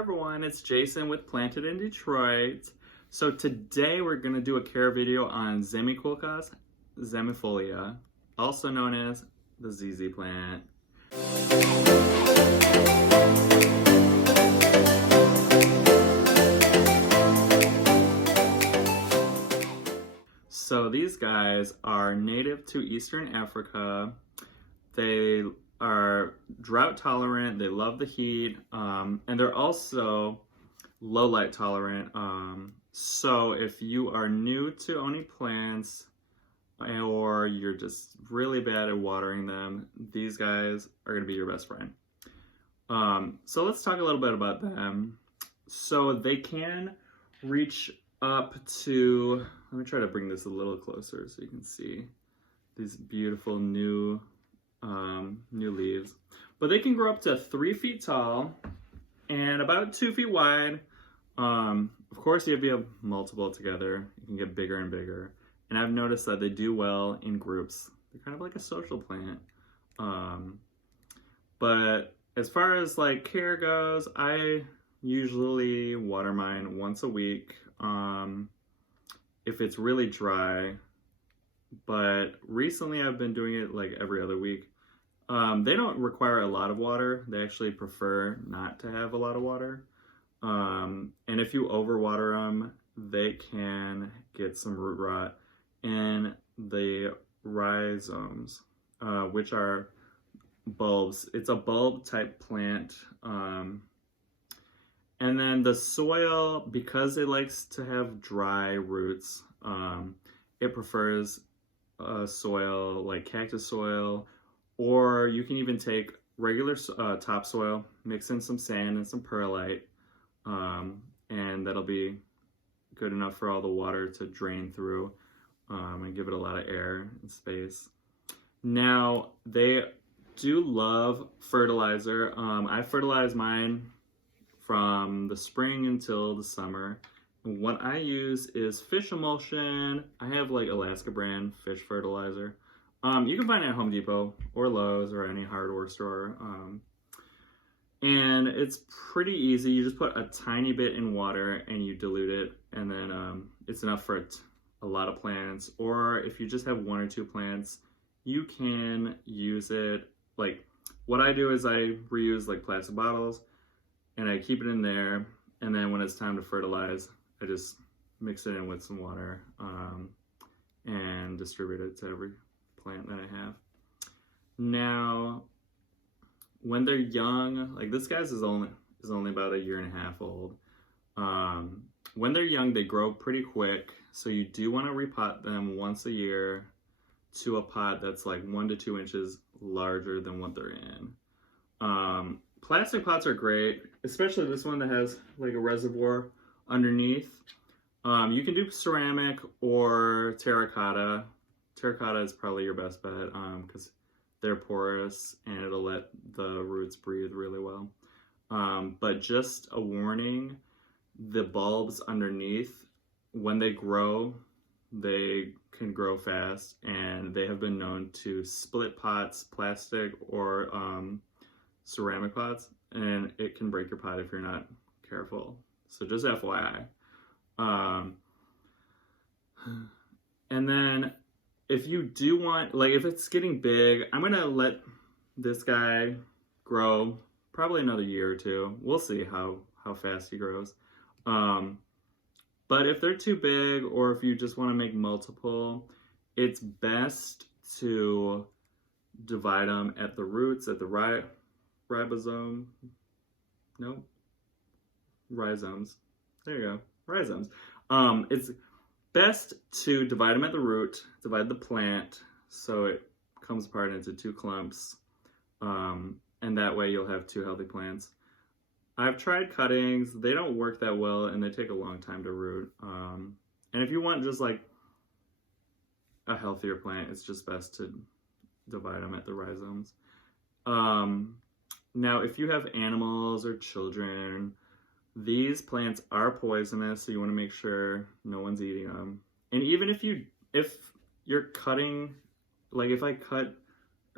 everyone, it's Jason with Planted in Detroit. So today we're going to do a care video on Zamioculcas Zamiifolia, also known as the ZZ plant. So these guys are native to Eastern Africa. They are drought tolerant, they love the heat, and they're also low light tolerant. So if you are new to owning plants or you're just really bad at watering them, these guys are going to be your best friend. So let's talk a little bit about them. So they can reach up to, let me try to bring this a little closer so you can see these beautiful new leaves, but they can grow up to 3 feet tall and about 2 feet wide. Of course, if you have multiple together, you can get bigger and bigger. And I've noticed that they do well in groups. They're kind of like a social plant. But as far as like care goes, I usually water mine once a week. If it's really dry, but recently I've been doing it like every other week. They don't require a lot of water. They actually prefer not to have a lot of water. And if you overwater them, they can get some root rot in the rhizomes, which are bulbs. It's a bulb type plant. And then the soil, because it likes to have dry roots, it prefers soil like cactus soil, or you can even take regular topsoil, mix in some sand and some perlite, and that'll be good enough for all the water to drain through and give it a lot of air and space. Now, they do love fertilizer. I fertilize mine from the spring until the summer. What I use is fish emulsion. I have like Alaska brand fish fertilizer. You can find it at Home Depot or Lowe's or any hardware store. And it's pretty easy. You just put a tiny bit in water and you dilute it, and then it's enough for a lot of plants. Or if you just have 1 or 2 plants, you can use it. Like what I do is I reuse like plastic bottles and I keep it in there, and then when it's time to fertilize, I just mix it in with some water and distribute it to every plant that I have. Now, when they're young, like this guy's is only about 1.5 years old. When they're young, they grow pretty quick, so you do want to repot them once a year to a pot that's like 1 to 2 inches larger than what they're in. Plastic pots are great, especially this one that has like a reservoir underneath. You can do ceramic or terracotta. Terracotta is probably your best bet because they're porous and it'll let the roots breathe really well. But just a warning, the bulbs underneath, when they grow, they can grow fast, and they have been known to split pots, plastic or ceramic pots, and it can break your pot if you're not careful. So just FYI. And then if you do want, like if it's getting big, I'm gonna let this guy grow probably another year or 2. We'll see how fast he grows. But if they're too big, or if you just want to make multiple, it's best to divide them at the roots, at the rhizomes. There you go, rhizomes. It's best to divide them at the root, divide the plant so it comes apart into 2 clumps, and that way you'll have 2 healthy plants. I've tried cuttings, they don't work that well and they take a long time to root. And if you want just like a healthier plant, it's just best to divide them at the rhizomes. Now, if you have animals or children, these plants are poisonous, so you want to make sure no one's eating them. And even if you're cutting, like if I cut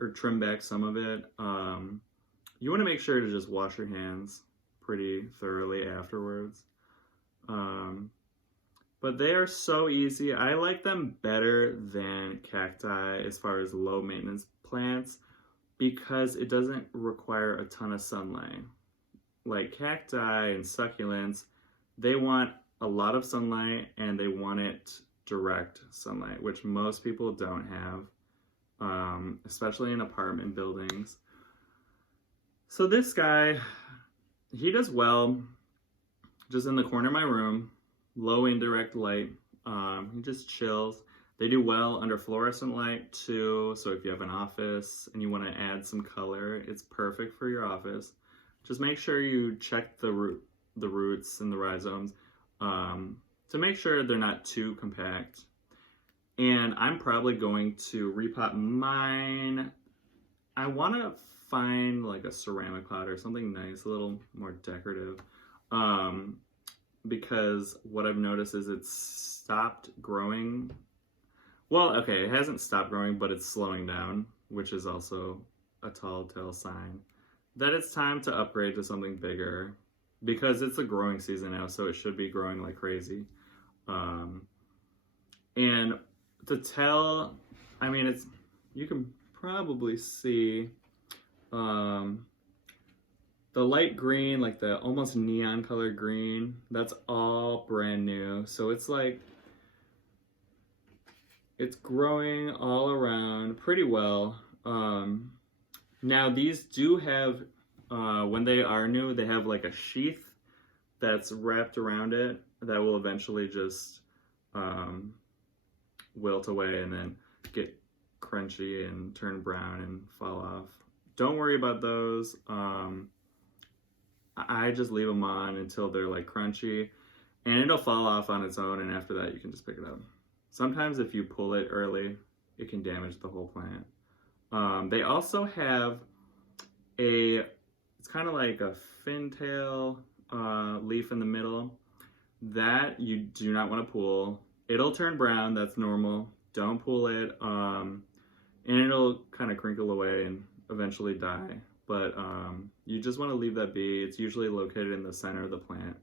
or trim back some of it, you want to make sure to just wash your hands pretty thoroughly afterwards. But they are so easy. I like them better than cacti as far as low maintenance plants because it doesn't require a ton of sunlight. Like cacti and succulents, they want a lot of sunlight and they want it direct sunlight, which most people don't have, especially in apartment buildings. So this guy, he does well just in the corner of my room, low indirect light. He just chills. They do well under fluorescent light too, so if you have an office and you want to add some color, it's perfect for your office. Just make sure you check the roots and the rhizomes to make sure they're not too compact. And I'm probably going to repot mine. I want to find like a ceramic pot or something nice, a little more decorative. Because what I've noticed is it's stopped growing. Well, okay, it hasn't stopped growing, but it's slowing down, which is also a telltale sign that it's time to upgrade to something bigger because it's a growing season now, so it should be growing like crazy. And to tell, I mean, it's, you can probably see the light green, like the almost neon color green, that's all brand new. So it's like, it's growing all around pretty well. Now these do have, when they are new, they have like a sheath that's wrapped around it that will eventually just wilt away and then get crunchy and turn brown and fall off. Don't worry about those. I just leave them on until they're like crunchy and it'll fall off on its own, and after that you can just pick it up. Sometimes if you pull it early, it can damage the whole plant. They also have it's kind of like a fintail leaf in the middle that you do not want to pull. It'll turn brown, that's normal. Don't pull it, and it'll kind of crinkle away and eventually die. But you just want to leave that be. It's usually located in the center of the plant.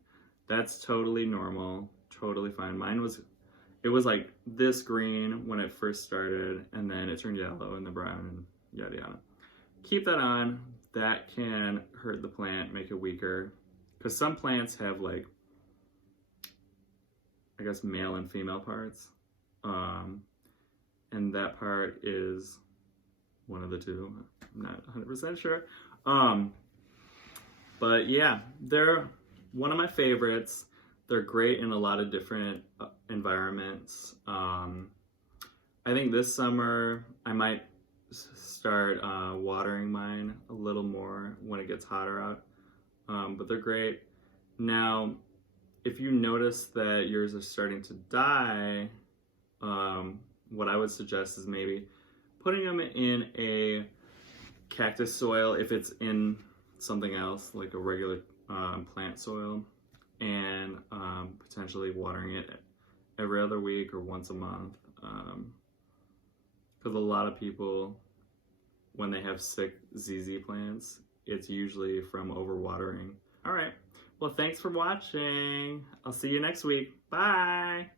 That's totally normal, totally fine. Mine was, it was like this green when it first started, and then it turned yellow and then brown and yada yada. Keep that on. That can hurt the plant, make it weaker. Because some plants have like, I guess, male and female parts. And that part is one of the two. I'm not 100% sure. But yeah, they're one of my favorites. They're great in a lot of different environments. I think this summer I might start watering mine a little more when it gets hotter out. But they're great. Now, if you notice that yours are starting to die, what I would suggest is maybe putting them in a cactus soil if it's in something else, like a regular plant soil, and potentially watering it every other week or once a month. Because a lot of people, when they have sick ZZ plants, it's usually from overwatering. All right, well, thanks for watching. I'll see you next week. Bye.